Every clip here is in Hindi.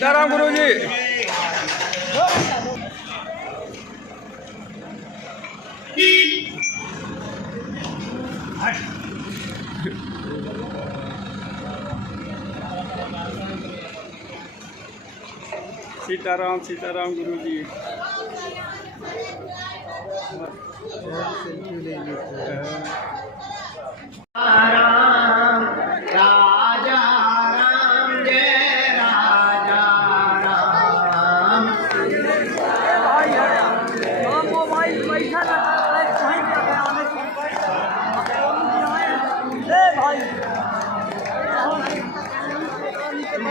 सीताराम गुरु जी। सीताराम सीताराम गुरु जी।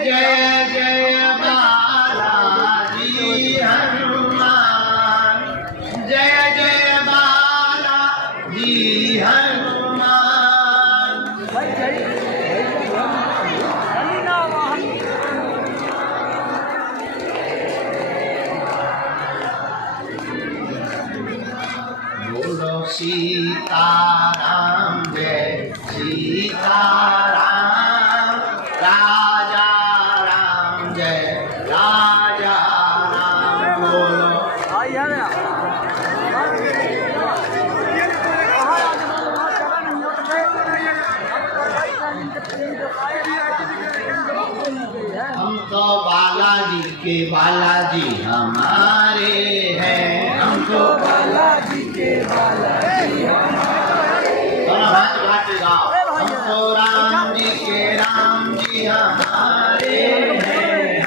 जय जय बालाजी हनुमान, जय जय बालाजी हनुमान। बोलो सीताराम जय सीताराम, राजा राम जय राजा राम। बोलो हम तो बालाजी के बालाजी हमारे हैं, हम तो बालाजी के बालाजी हमारे। हाथ उठा के गाओ, हम तो राम जी के राम जी हमारे हैं,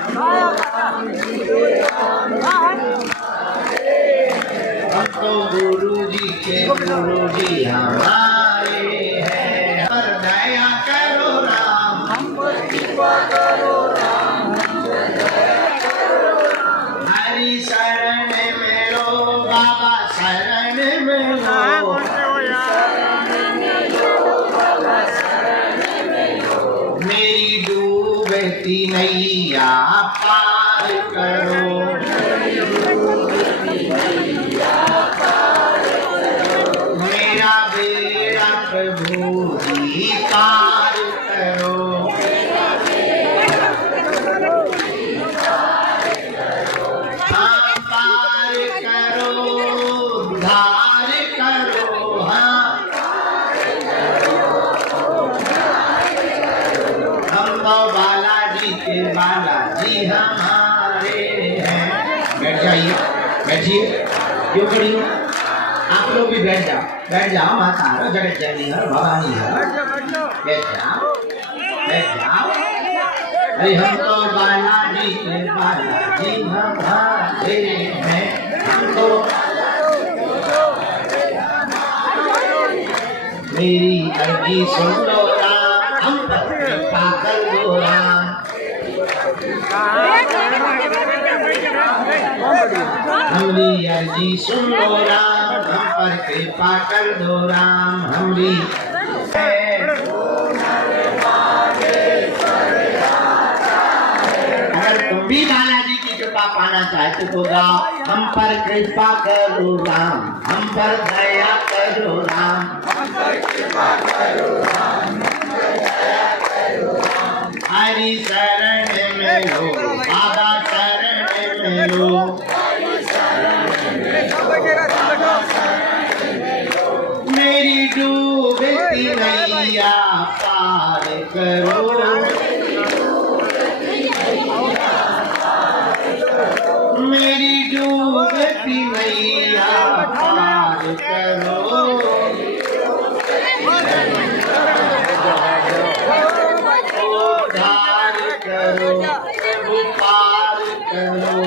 हम तो गुरु जी के गुरु जी हमारे हैं। पर दया करो राम, हम पर कृपा करो राम, हरि शरण में लो बाबा शरण में लो, मेरी डूबती नैया पार करो, मेरा बेड़ा प्रभु जी पार करो। हाँ पार करो, उद्धार करो, हाँ हम तो बालाजी के बालाजी हमारे हैं। बैठ जाइए, बैठिए, क्यों खड़ी हो? आप लोग भी बैठ जाओ माता हर जगत जननी हर भवानी हर, बैठ जाओ बैठ जाओ। अरे हम तो बालाजी के बालाजी हमारे हैं, हम तो मेरी अर्जी सुन लो राम, हम पर कृपा कर दो राम। हमरी अर्जी सुन लो राम, हम पर कृपा कर दो राम। हमरी अगर तुम भी बालाजी की कृपा पाना चाहते तो गाओ, हम पर कृपा करो राम, हम पर दया करो राम, हम पर कृपा करो राम, हरि शरण में लो बाबा शरण में लो, मेरी डूबती नैया पार करो, मेरी डूबती नैया पार करो। उद्धार करो, पार करो,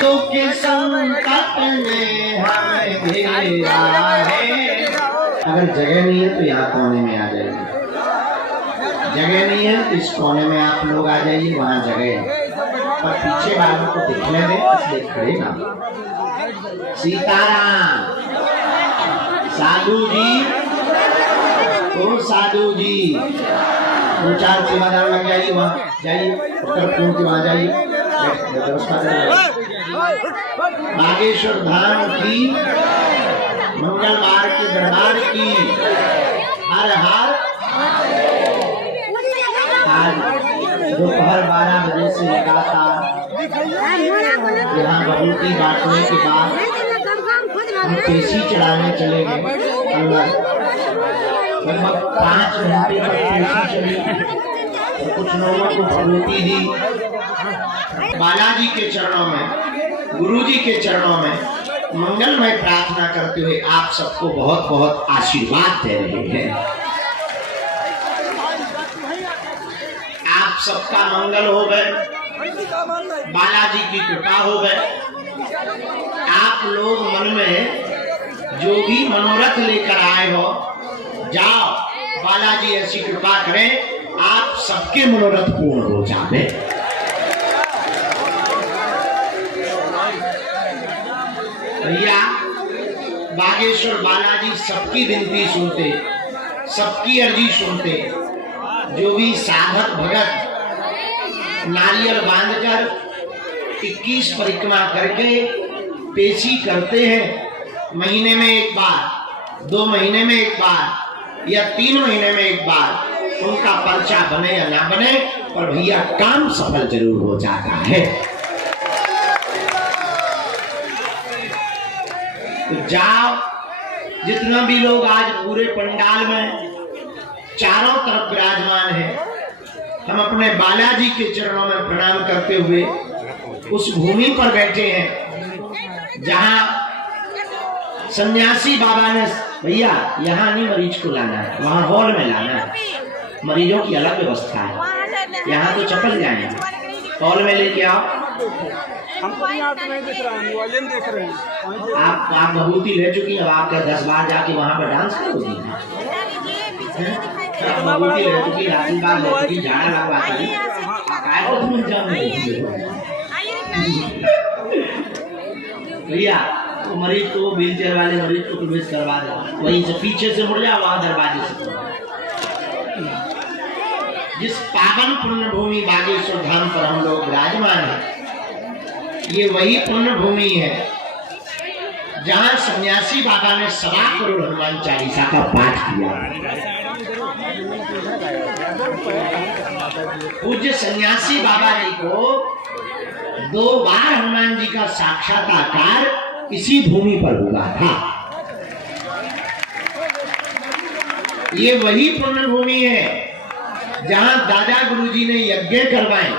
दुख संकट में हमें घेरा है। अगर जगह नहीं है तो यहाँ कोने में आ जाइए, जगह नहीं है तो इस कोने में आप लोग आ जाइए, वहाँ जगह है, पर पीछे वालों को दिखने दें इसलिए खड़े ना। सीताराम साधु जी, ओ साधु जी, दो चार सेवादार लग जाइए, वहाँ जाइए, उत्तर पूर्व के वहाँ जाइए, नमस्कार करिए। बागेश्वर धाम की मंगलवार के दरबार की हर हर दोपहर 12 बजे से लगातार यहाँ बबूती बांटने के बाद हम पेशी चढ़ाने चले गए अंदर। लगभग 5 घंटे तक पेशी चली और कुछ लोगों को बबूती दी। बालाजी के चरणों में, गुरु जी के चरणों में मंगलमय प्रार्थना करते हुए आप सबको बहुत बहुत आशीर्वाद दे रहे हैं। आप सबका मंगल हो गए, बालाजी की कृपा हो गए। आप लोग मन में जो भी मनोरथ लेकर आए हो, जाओ बालाजी ऐसी कृपा करें आप सबके मनोरथ पूर्ण हो जाए। भैया बागेश्वर बालाजी सबकी विनती सुनते, सबकी अर्जी सुनते। जो भी साधक भगत नारियल बांधकर 21 परिक्रमा करके पेशी करते हैं, महीने में एक बार, 2 महीने में एक बार या 3 महीने में एक बार, उनका पर्चा बने या ना बने, पर भैया काम सफल जरूर हो जाता है। तो जाओ, जितना भी लोग आज पूरे पंडाल में चारों तरफ विराजमान है, हम अपने बालाजी के चरणों में प्रणाम करते हुए उस भूमि पर बैठे हैं जहां सन्यासी बाबा ने, भैया यहाँ नहीं मरीज को लाना है, वहां हॉल में लाना है, मरीजों की अलग व्यवस्था है, यहाँ तो चपल जाए, हॉल में लेके आओ। हमको यहाँ तो नहीं दिख रहा है, मोबाइल में देख रहे हैं। आप बबूती ले चुकी हैं, अब आप क्या 10 बार जाके वहाँ पर डांस करोगी? बबूती ले चुकी, आशीर्वाद ले चुकी, झाड़ा लगवा चुकी, भैया तो मरीज को, व्हील चेयर वाले मरीज को प्रवेश करवा दो, वहीं से पीछे से मुड़ जाओ, वहाँ दरवाजे से। जिस पावन पुण्य भूमि बागेश्वर धाम पर हम लोग विराजमान हैं, ये वही पुण्य भूमि है जहां सन्यासी बाबा ने 1.25 करोड़ हनुमान चालीसा का पाठ किया। पूज्य सन्यासी बाबा जी को 2 बार हनुमान जी का साक्षात्कार इसी भूमि पर हुआ था। ये वही पुण्य भूमि है जहां दादा गुरुजी ने यज्ञ करवाए।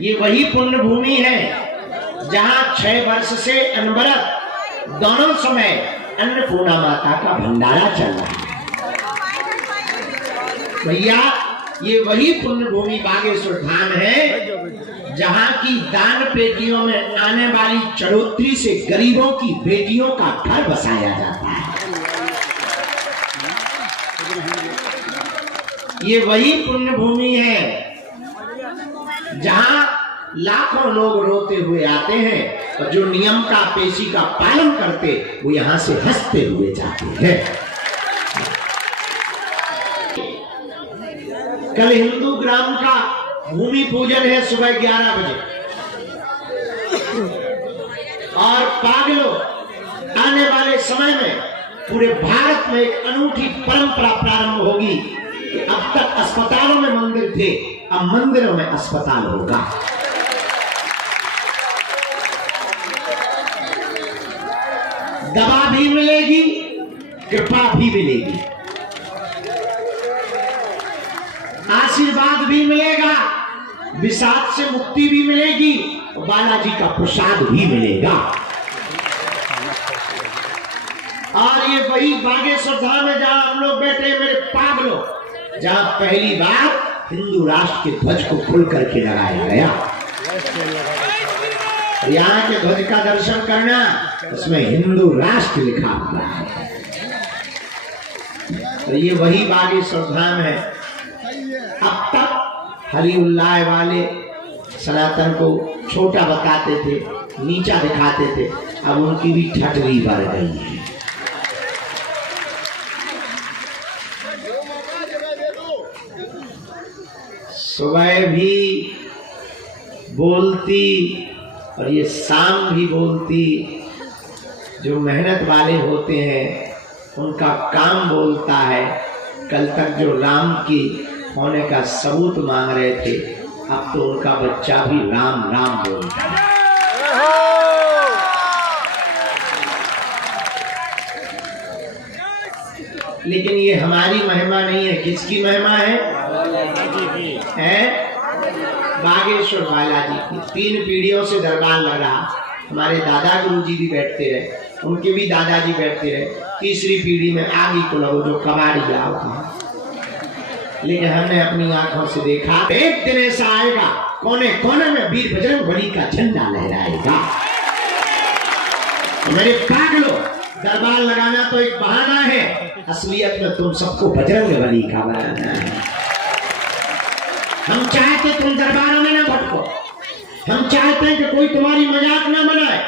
ये वही पुण्य भूमि है जहां 6 वर्ष से अनवरत दोनों समय अन्नपूर्णा माता का भंडारा चल रहा है। भैया ये वही पुण्य भूमि बागेश्वर धाम है जहां की दान पेटियों में आने वाली चढ़ोतरी से गरीबों की बेटियों का घर बसाया जाता है। ये वही पुण्य भूमि है जहां लाखों लोग रोते हुए आते हैं और जो नियम का, पेशी का पालन करते, वो यहां से हंसते हुए जाते हैं। कल हिंदू ग्राम का भूमि पूजन है सुबह 11 बजे, और पागलों आने वाले समय में पूरे भारत में एक अनूठी परंपरा प्रारंभ होगी कि अब तक अस्पतालों में मंदिर थे, अब मंदिरों में अस्पताल होगा। दवा भी मिलेगी, कृपा भी मिलेगी, आशीर्वाद भी मिलेगा, विषाद से मुक्ति भी मिलेगी, और बालाजी का प्रसाद भी मिलेगा। और ये वही बागेश्वर धाम है जहां हम लोग बैठे हैं, मेरे पागलों, जहां पहली बार हिंदू राष्ट्र के ध्वज को खुल करके लगाया गया। यहाँ के ध्वज का दर्शन करना, उसमें हिंदू राष्ट्र लिखा हुआ है। तो ये वही बागेश्वर धाम है। अब तक हरि उल्लाह वाले सनातन को छोटा बताते थे, नीचा दिखाते थे, अब उनकी भी ठटरी बढ़ गई है। सुबह भी बोलती और ये शाम भी बोलती। जो मेहनत वाले होते हैं उनका काम बोलता है। कल तक जो राम की होने का सबूत मांग रहे थे। अब तो उनका बच्चा भी राम राम बोलता है। लेकिन ये हमारी महिमा नहीं है, किसकी महिमा है? बागेश्वर बालाजी की। 3 पीढ़ियों से दरबार लग रहा। हमारे दादा गुरुजी भी बैठते रहे, उनके भी दादाजी बैठते रहे। तीसरी पीढ़ी में आगे को लगो जो कबाड़ी आओ। लेकिन हमने अपनी आंखों से देखा, एक दिन ऐसा आएगा कोने कोने में वीर बजरंगबली का झंडा लहराएगा। मेरे पागलों, दरबार लगाना तो एक बहाना है, असलियत में तुम सबको बजरंगबली का बनाना है। हम चाहते तुम दरबारों में ना भटको, हम चाहते हैं कि कोई तुम्हारी मजाक ना बनाए,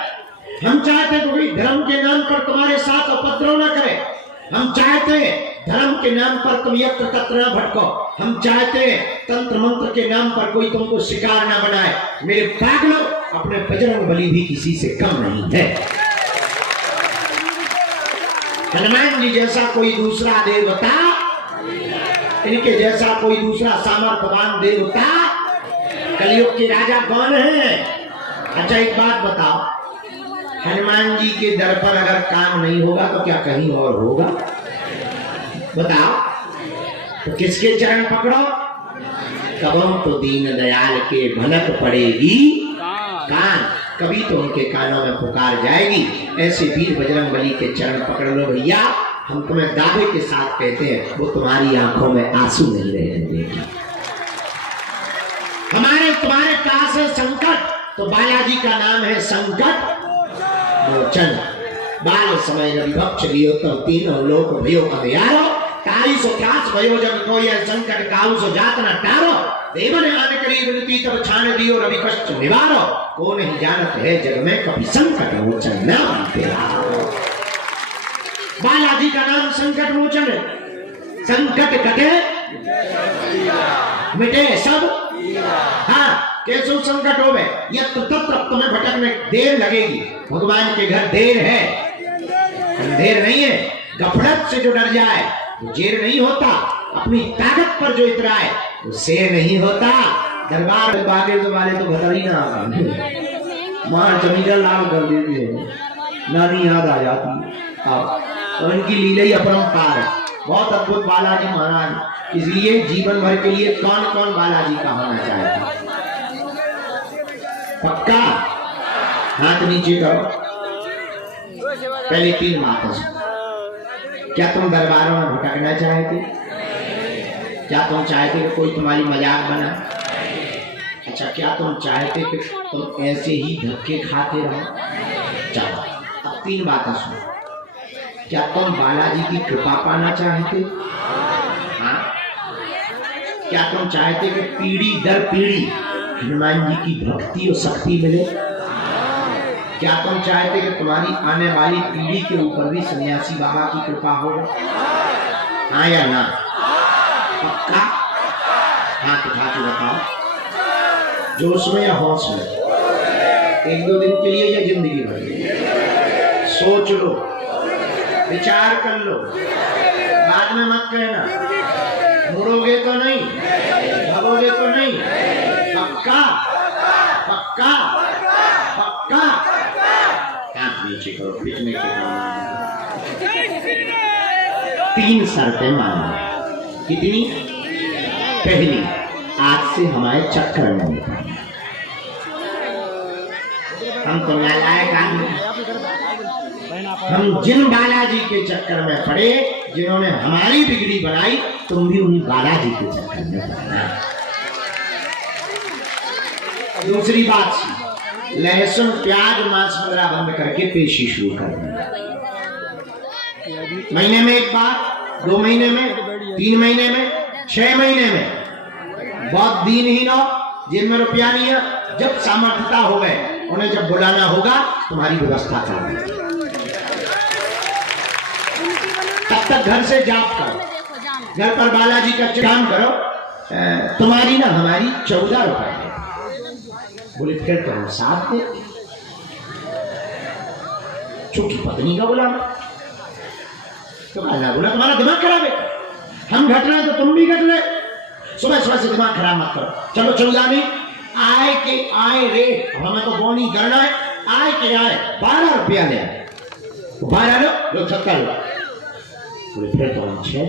हम चाहते हैं कि कोई धर्म के नाम पर तुम्हारे साथ उपद्रव ना करे, हम चाहते हैं धर्म के नाम पर तुम यत्र तत्र ना भटको, हम चाहते हैं तंत्र मंत्र के नाम पर कोई तुमको शिकार ना बनाए। मेरे पागलों, अपने बजरंगबली भी किसी से कम नहीं है। हनुमान जी जैसा कोई दूसरा देवता, इनके जैसा कोई दूसरा सामर्थ्यवान देवता, कलयुग के राजा कौन है? अच्छा एक बात बताओ, हनुमान जी के दर पर अगर काम नहीं होगा तो क्या कहीं और होगा? बताओ, तो किसके चरण पकड़ो? कबों तो दीन दयाल के भनक पड़ेगी कान, कभी तो उनके कानों में पुकार जाएगी। ऐसे वीर बजरंगबली के चरण पकड़ लो भैया। हम तुम्हें दावे के साथ कहते हैं, वो तुम्हारी आंखों में आंसू नहीं रहने देगी। हमारे तुम्हारे पास है संकट, तो बालाजी का नाम है संकट मोचन। बाल समय विभक्ष लियो तो तीनों लोक भयो अभियारो, तारी सो ख्यास भयो जब को यह संकट काउ सो जात न टारो, देव ने आने करी विनती तब छान दियो रवि कष्ट निवारो, को नहीं जानत है जग में कभी संकट मोचन नाम तेरा। बालाजी का नाम संकट मोचन है। संकट कटे मिटे सब। हाँ, कैसे संकट हो गए, यत्र तत्र तुम्हें भटकने देर लगेगी। भगवान के घर देर है, अंधेर नहीं है। गफलत से जो डर जाए वो जेर नहीं होता, अपनी ताकत पर जो इतराए वो शेर नहीं होता। दरबार बागे वाले तो बता ही ना मां जमीन लाल कर देती है, नानी याद आ जाती। तो इनकी लीला ही अपरंपार है, बहुत अद्भुत बालाजी महाराज। इसलिए जीवन भर के लिए कौन कौन बालाजी का होना चाहता? पक्का हाथ नीचे करो। पहले 3 बातें सुनो। क्या तुम दरबारों में भटकना चाहते? क्या तुम चाहते कि कोई तुम्हारी मजाक बना? अच्छा, क्या तुम चाहते कि तुम ऐसे ही धक्के खाते रहो? चलो, अब 3 बातें सुनो। क्या तुम बालाजी की कृपा पाना चाहते? हाँ? क्या तुम चाहते कि पीढ़ी दर पीढ़ी हनुमान जी की भक्ति और शक्ति मिले? क्या तुम चाहते कि तुम्हारी आने वाली पीढ़ी के ऊपर भी सन्यासी बाबा की कृपा हो? हाँ या ना? पक्का हाथ उठा के बताओ, जोश में या होश में? 1-2 दिन के लिए या जिंदगी भर? सोच लो, विचार कर लो, बाद में मत कहना। मुड़ोगे तो नहीं, भागोगे तो नहीं। पक्का पक्का पक्का। हाथ नीचे करो, पिटने के काम। 3 शर्तें मानो। कितनी? पहली, आज से हमारे चक्कर में नहीं पड़ना। हम तो नालायक आदमी, हम जिन बालाजी के चक्कर में पड़े, जिन्होंने हमारी बिगड़ी बनाई, तुम भी उन्हीं बालाजी के चक्कर में पड़ना। दूसरी बात, लहसुन प्याज मांस वगैरह बंद करके पेशी शुरू कर देना। महीने में 1 बार, 2 महीने में, 3 महीने में, 6 महीने में। बहुत दीनहीन हो, जिनमें रुपया नहीं है, जब सामर्थ्यता हो गए, उन्हें जब बुलाना होगा तुम्हारी व्यवस्था करो। तब तक घर से जाप करो, घर पर बालाजी का काम करो। तुम्हारी ना हमारी 14 रुपए बोले, फिर करो 7 दे। चूंकि पत्नी का बुलाना, तो बोला तुम्हारा दिमाग खराब है। हम घट रहे हैं तो तुम भी घट रहे। सुबह सुबह से दिमाग खराब मत करो। चलो चौदानी, आय के आय रेट हमें तो बोनी करना है। आय के आय 12 रुपया ले, 12 लो 70 लो, फिर तो हम 6।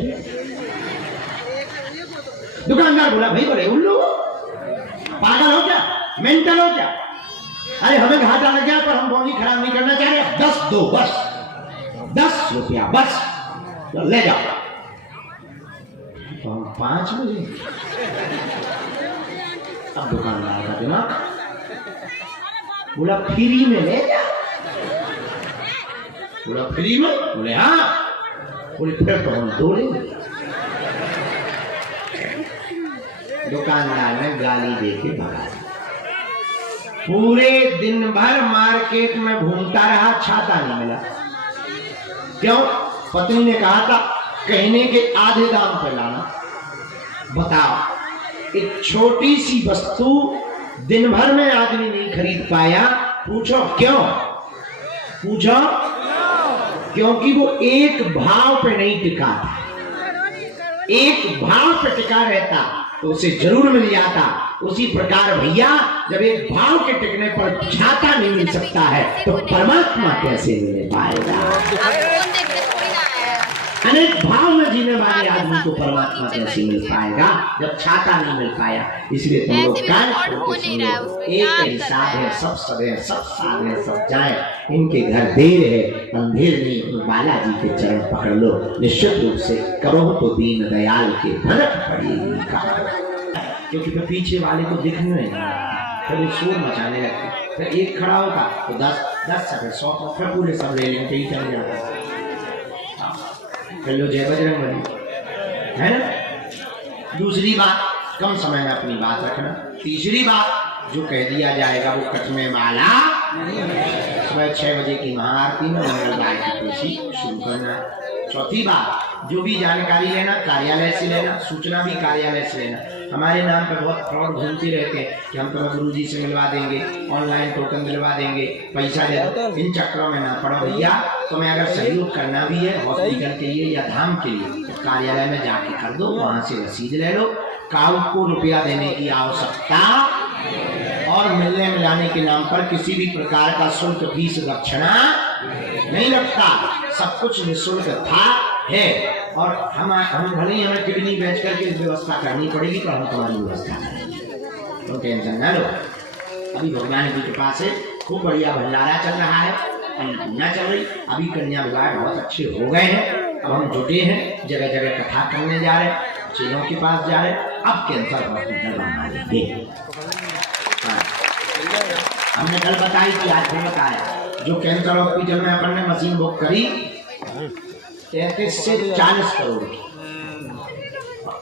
दुकानदार बोला भाई बोले उल्लू पागल हो क्या, मेंटल हो क्या? अरे हमें घाटा लग गया पर हम बोनी खराब नहीं करना चाह रहे। 10 दो बस, 10 रुपया बस, तो ले जाओ। तो हम 5 बजे, अब दुकानदार का दिमाग बोला फ्री में ले जा। बोला फ्री में? बोले हाँ। बोले फिर तो हम 2 लेंगे। दुकानदार ने गाली देके भगा। पूरे दिन भर मार्केट में घूमता रहा, छाता नहीं मिला। क्यों? पत्नी ने कहा था कहने के आधे दाम पर लाना। बताओ, एक छोटी सी वस्तु दिन भर में आदमी नहीं खरीद पाया। पूछो क्यों? पूछो क्योंकि वो एक भाव पे नहीं टिका था। एक भाव पे टिका रहता तो उसे जरूर मिल जाता। उसी प्रकार भैया, जब एक भाव के टिकने पर छाता नहीं मिल सकता है तो परमात्मा कैसे मिल पाएगा? अनेक भाव में जीने वाले आदमी को परमात्मा कैसे मिल पाएगा जब छाता नहीं मिल पाया? इसलिए तुम लोग एक हिसाब है, सब सदे, सब साध है, सब जाए। इनके घर देर है, अंधेर नहीं। बालाजी के चरण पकड़ लो, निश्चित रूप से करो तो दीन दयाल के भरत पड़ेगी। क्योंकि फिर पीछे वाले को दिखने नहीं, फिर वो शोर मचाने लगते। फिर एक खड़ा होता तो 10 फिर 100, फिर पूरे सब ले लेते ही चले जाते। चलो जय बजरंगबली, है ना? दूसरी बात, कम समय में अपनी बात रखना। तीसरी बात, जो कह दिया जाएगा वो कटने वाला। सुबह 6 बजे की महाआरती में मंगलवार की तुलसी शुरू करना। चौथी बात, जो भी जानकारी लेना कार्यालय से लेना, सूचना भी कार्यालय से लेना। हमारे नाम पर बहुत फ्रॉड घूमते रहते हैं कि हम तुम्हें गुरुजी से मिलवा देंगे, ऑनलाइन टोकन दिलवा देंगे, पैसा दे दो। इन चक्करों में ना पड़ो भैया। तुम्हें अगर सहयोग करना भी है हॉस्पिटल के लिए या धाम के लिए तो कार्यालय में जाके कर दो, वहां से रसीद ले लो। काऊ को रुपया देने की आवश्यकता और मिलने मिलाने के नाम पर किसी भी प्रकार का शुल्क, फीस, दक्षिणा नहीं लगता। सब कुछ निःशुल्क था है। और हम भले ही हमें किडनी बेच करके व्यवस्था करनी पड़ेगी तो हम तुम्हारी व्यवस्था करेंगे, तो टेंशन न लो। अभी भगवान जी के पास है, खूब बढ़िया भंडारा चल रहा है, अन्नपूर्णा चल रही। अभी कन्या विवाह बहुत अच्छे हो गए हैं। अब हम जुटे हैं, जगह जगह कथा करने जा रहे हैं, चीनों के पास जा रहे हैं। अब कैंसर हॉस्पिटल बना लेंगे। हमने कल बताई थी, आज भी बताया। जो कैंसर हॉस्पिटल में अपन ने मशीन बुक करी 33 से 40 करोड़ की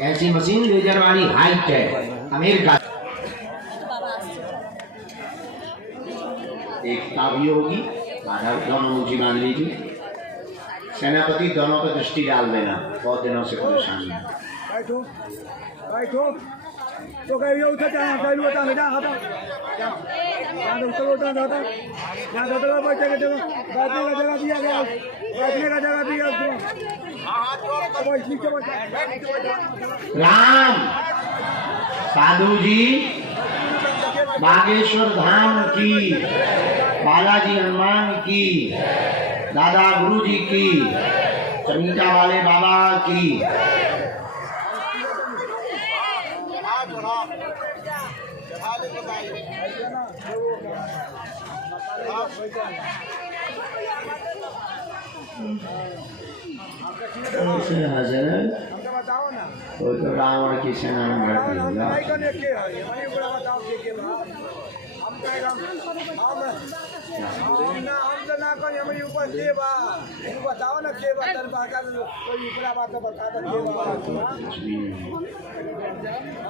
ऐसी मशीन, लेजर वाली, हाई टेक, अमेरिका। एकता भी होगी, बाधा दोनों ऊंची बांध लीजिए। सेनापति दोनों पर दृष्टि डाल देना, बहुत दिनों से परेशानी है। तो कहीं उठा जाना, कहीं उठा नहीं जाना था, यहाँ तो उठा जाता, यहाँ तो तो बैठने का जगह दिया गया, बैठने का जगह दिया उसको। राम साधु जी बागेश्वर धाम की, बालाजी हनुमान की, दादा गुरु जी की, चमीटा वाले बाबा की। कोई तो रावण की सेना में भर्ती होगा।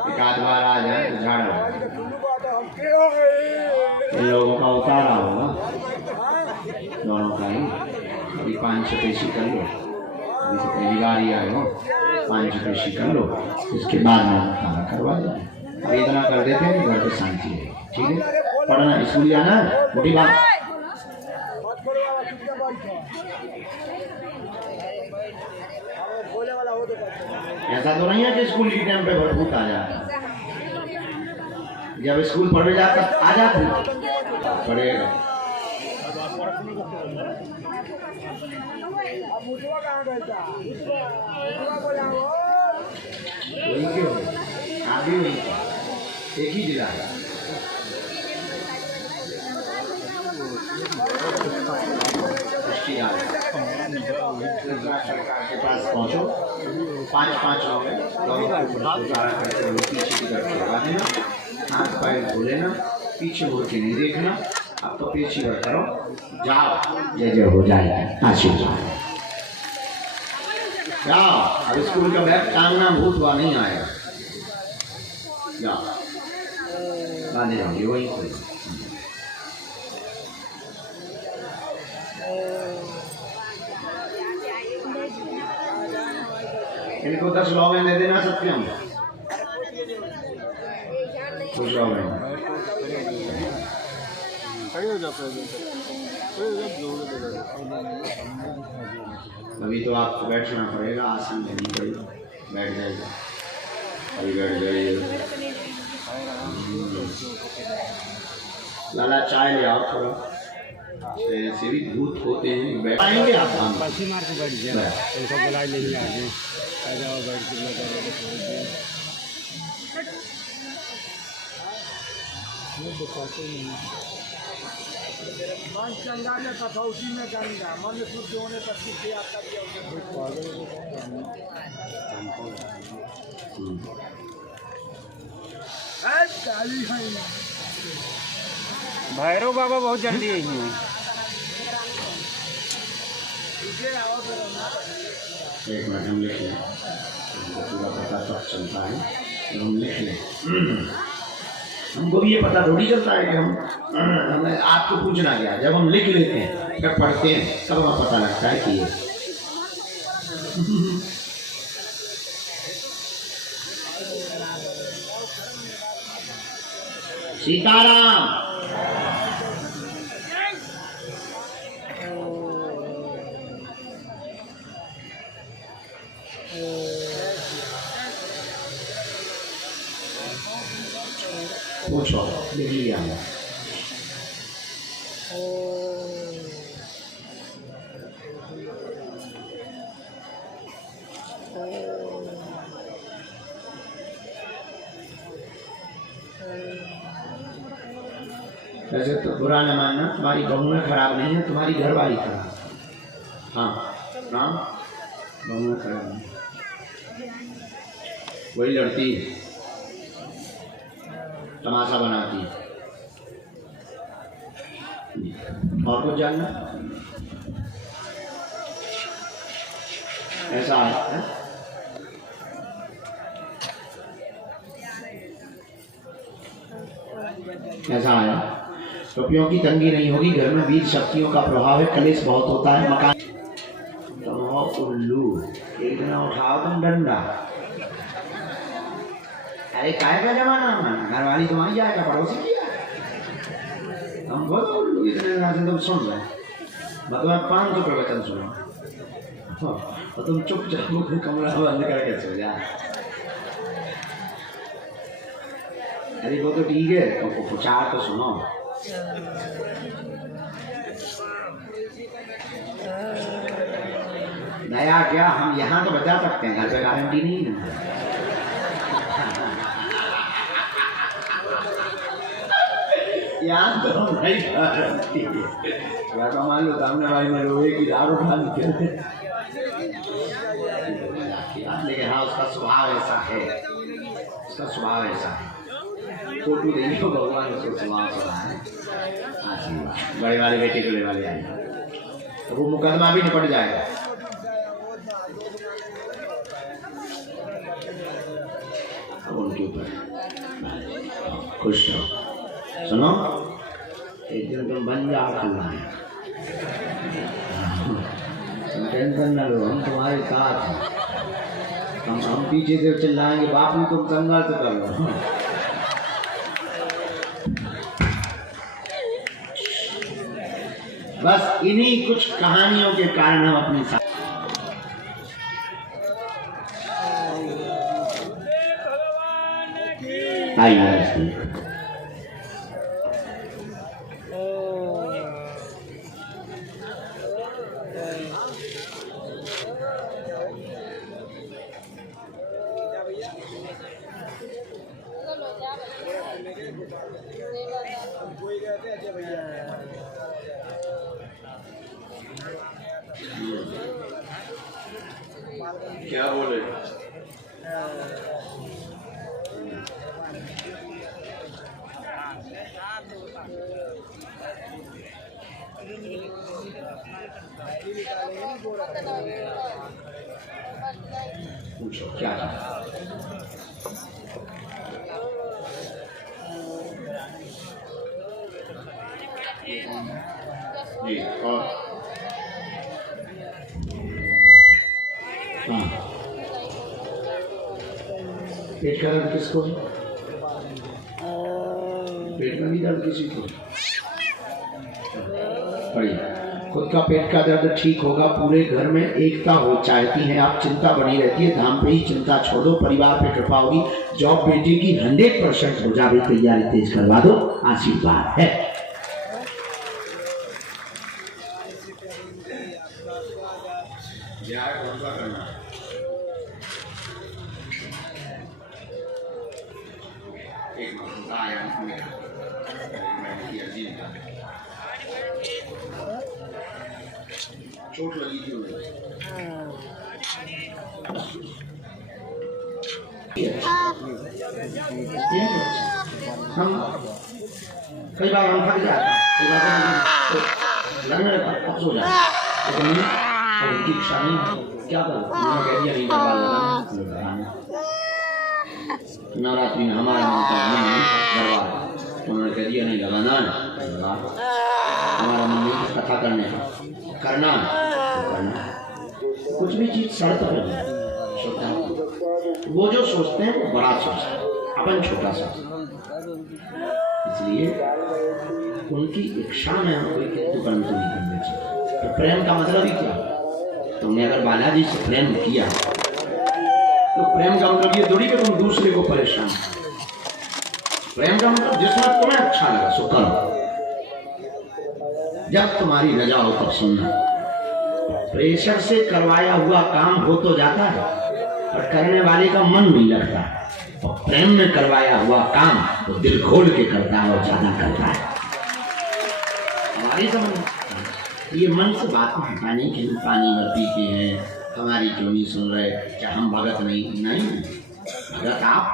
एक आध बार आ जाए तो झाड़ा इन लोगों का उतारा होगा, दोनों का ही। अभी 500 पेशी कर लो, अभी तो पहली बार ही आए हो, 500 पेशी कर लो, इसके बाद में उतारा करवा दो। अब इतना कर देते हैं घर पे शांति है। ठीक है, पढ़ना, स्कूल जाना है, मोटी बात। ऐसा ऐसा तो नहीं है कि स्कूल की टाइम पे भरपूर आ जाता, जब स्कूल पढ़ने जाता आ जाती पढ़ेगा। वही क्यों आगे वही एक ही जिला है। सरकार के पास पहुंचो, 5-5 लोग हैं, पीछे की तरफ लगा देना, हाथ पैर धो लेना, पीछे मुड़ के नहीं देखना, अब तो पीछे करो, जाओ जय जय हो जाएगा आशीर्वाद। जाओ, अब स्कूल का बैग टांगना भूत हुआ नहीं आएगा। जाओ बांधे जाओगे वहीं से। इनको 10 लौंगे दे देना सत्यम, कुछ लौंगे अभी तो आपको बैठना पड़ेगा, आसन लेनी पड़ेगी, बैठ जाइए, अभी बैठ जाइए। लाला चाय ले आओ थोड़ा, ऐसे भी भूत होते हैं, बैठाएंगे आप पैसे मार के बैठ जाए, उनको बुला लेंगे आगे बैठ के मन चंगा ने कथौती में गंगा, मन शुद्ध होने तक किसी आता भैरव बाबा बहुत जल्दी है। एक मिनट हम लिख लें, पूरा पता सब चलता है, हम लिख लें। हमको भी ये पता थोड़ी चलता है कि हमें आपको पूछना क्या, जब हम लिख लेते हैं जब पढ़ते हैं तब हमें पता लगता है कि ये सीताराम। पूछो लिख लिया वैसे तो बुरा न मानना, तुम्हारी बहुएं खराब नहीं है, तुम्हारी घरवाली खराब। हाँ राम, बहुएं खराब नहीं, वही लड़ती है, तमाशा बनाती है। और कुछ जानना ऐसा है? ऐसा आया, रुपयों की तंगी नहीं होगी, घर में वीर शक्तियों का प्रभाव है, कलेश बहुत होता है, मकान तुम हो उल्लू, एक दिन उठाओ तुम डंडा। अरे काय का जमाना है, घरवाली तुम्हारी जाएगा पड़ोसी किया, हम बहुत उल्लू इतने से तुम सुन रहे, मैं तुम्हें 500 प्रवचन सुना और तुम चुपचाप कमरा बंद करके सो जा। अरे वो तो ठीक है, तुमको प्रचार तो सुनो। नया क्या, हम यहाँ तो बचा सकते हैं, घर पे गारंटी नहीं है। यहाँ तो नहीं गारंटी है, या तो मान लो सामने वाली में लोहे की रार उठा निकलते, लेकिन हाँ उसका स्वभाव ऐसा है, उसका स्वभाव ऐसा है। फोटो देखिए भगवान उसको स्वभाव सुना है। बड़े वाले बेटे को ले वाले आए तो वो मुकदमा भी निपट जाएगा। उनके ऊपर खुश रहो। सुनो, एक दिन तुम बन जाओ खुलना है, टेंशन न लो, हम तुम्हारे साथ हैं। हम पीछे से चिल्लाएंगे बापू तुम संघर्ष कर लो। बस इन्हीं कुछ कहानियों के कारण हम अपने साथ आइए क्या बोले पूछो क्या जी और हाँ पेट का दर्द किसको है? पेट में भी दर्द किसी को? बढ़िया। खुद का पेट का दर्द ठीक होगा, पूरे घर में एकता हो चाहती है आप, चिंता बनी रहती है, धाम पे ही चिंता छोड़ दो, परिवार पे कृपा होगी, जॉब बेटे की 100% हो जाए, तैयारी तेज करवा दो, आशीर्वाद है। चोट लगी थी हम कई बार हम थक जाते हैं, कई बार लगने लगा अब सो जाए और उनकी इच्छा नहीं, क्या करो उन्होंने कह दिया नहीं लगाना नवरात्रि में हमारा दरबार, उन्होंने कह दिया नहीं लगाना, हमारा मन नहीं कथा करने करना कुछ भी चीज शर्त पर सोचता है, वो जो सोचते हैं वो बड़ा सोचते हैं, अपन छोटा सा, इसलिए उनकी इच्छा में हम कोई किंतु परंतु नहीं करने चाहिए। तो प्रेम का मतलब ही क्या? तुमने अगर बालाजी से प्रेम किया तो प्रेम का मतलब ये थोड़ी कि तुम दूसरे को परेशान, प्रेम का मतलब जिसमें तुम्हें अच्छा लगा सो करो, जब तुम्हारी रजा हो तब सुनना। प्रेशर से करवाया हुआ काम हो तो जाता है पर करने वाले का मन नहीं लगता, और प्रेम में करवाया हुआ काम तो दिल खोल के करता है और ज्यादा करता है। हमारी समझ ये मन से बात हटाने के लिए पानी भर पीते हैं, हमारी क्यों नहीं सुन रहे, क्या हम भगत नहीं भगत आप,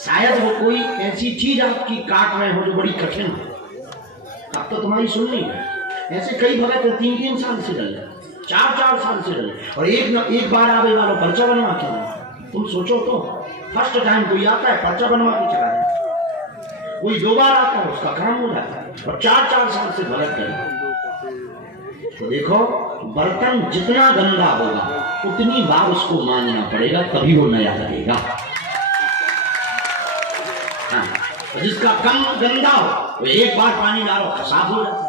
शायद वो कोई ऐसी चीज आपकी काट रहे हो जो बड़ी कठिन हो, अब तो तुम्हारी सुननी है। ऐसे कई भगत 3-3 साल से डरे, 4-4 साल से डरे, और एक बार आवे वालों पर्चा बनवा के, तुम सोचो तो फर्स्ट टाइम कोई आता है पर्चा बनवा के चला जाए, कोई 2 बार आता है उसका काम हो जाता है, और 4-4 साल से भगत करे। तो देखो बर्तन जितना गंदा होगा उतनी बार उसको मानना पड़ेगा, तभी वो नया लगेगा। हाँ, जिसका कम गंदा हो वो एक बार पानी डालो साफ हो जाता है,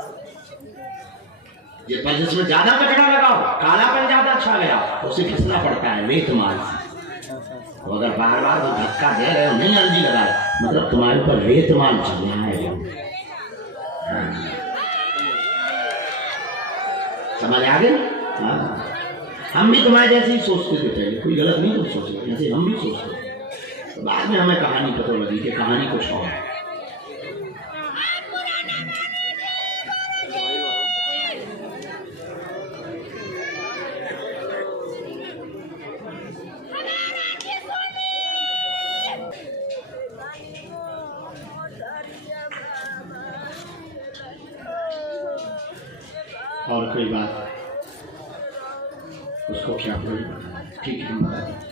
पर जिसमें ज्यादा कचरा लगा हो, कालापन ज्यादा छा गया, उसे खिसना पड़ता है रेत माल से। तो अगर बार बार वो धक्का दे रहे हो, नहीं अर्जी लगा रहे, मतलब तुम्हारे ऊपर रेत माल चलना है। समझ आ गई? हाँ, हम भी तुम्हारे जैसे ही सोचते थे पहले, कोई गलत नहीं तुम सोचते, जैसे हम भी सोचते थे, तो बाद में हमें कहानी पता लगी कि कहानी कुछ और है। और कोई बात उसको क्या ठीक है,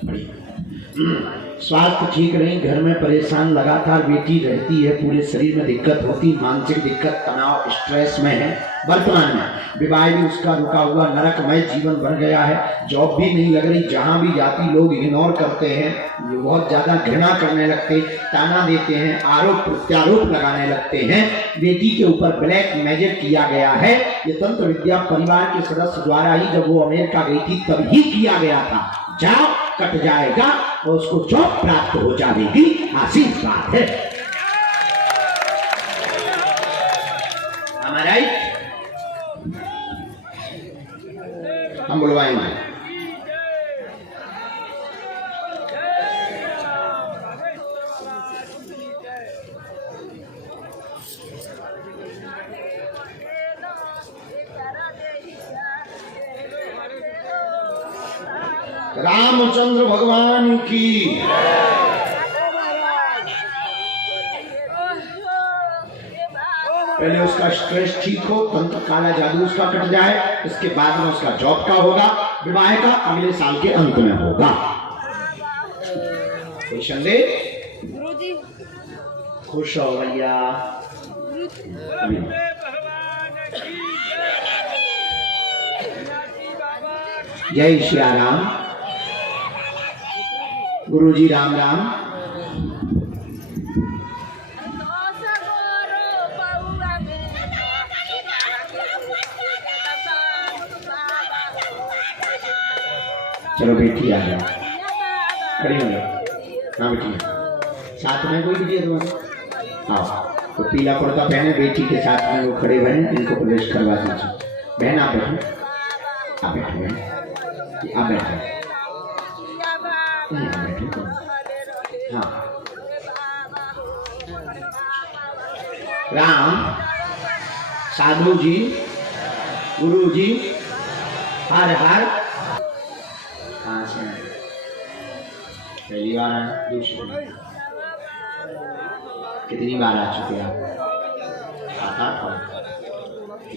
बढ़िया। स्वास्थ्य ठीक नहीं, घर में परेशान, लगातार बेटी रहती है, पूरे शरीर में दिक्कत होती, मानसिक दिक्कत, तनाव, स्ट्रेस में है। वर्तमान में विवाह भी उसका रुका हुआ, नरकमय जीवन बन गया है, जॉब भी नहीं लग रही, जहाँ भी जाती लोग इग्नोर करते हैं, बहुत ज्यादा घृणा करने लगते, ताना देते हैं, आरोप प्रत्यारोप लगाने लगते हैं। बेटी के ऊपर ब्लैक मैजिक किया गया है, ये तंत्र विद्या परिवार के सदस्य द्वारा ही जब वो अमेरिका गई थी तब ही किया गया था। जाओ कट जाएगा और उसको जॉब प्राप्त हो जाएगी, आशीर्वाद है। Am I right? हम बुलवाएंगे। रामचंद्र भगवान की। पहले उसका स्ट्रेस ठीक हो, तंत्र काला जादू उसका कट जाए, इसके बाद में उसका जॉब का होगा, विवाह का अगले साल के अंत में होगा। कोई संदेह? गुरुजी खुश हो भैया। जय श्री राम। गुरुजी राम राम। चलो बेटी आ जाओ, खड़ी हो जाओ। हाँ बेटी, साथ में कोई दीजिए तुम्हारे। हाँ, तो पीला कुर्ता पहने, बेटी के साथ में वो खड़े हुए हैं, इनको प्रवेश करवा दीजिए। बहन आप बैठो, आप बैठो बहन, आप बैठो, बैठो। हाँ, राम, साधु जी, गुरु जी, हर हर। कहाँ से पहली बार आए? दूसरी? कितनी बार आ चुके आप? 7-8 बार,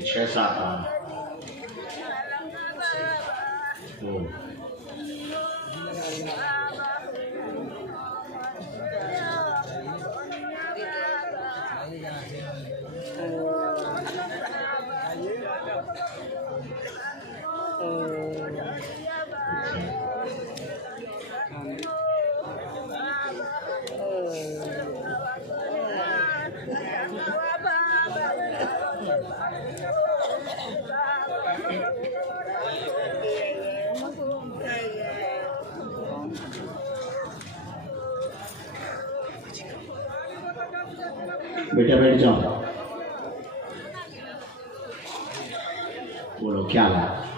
6-7 बार। बेटा बैठ जाओ, बोलो क्या बात।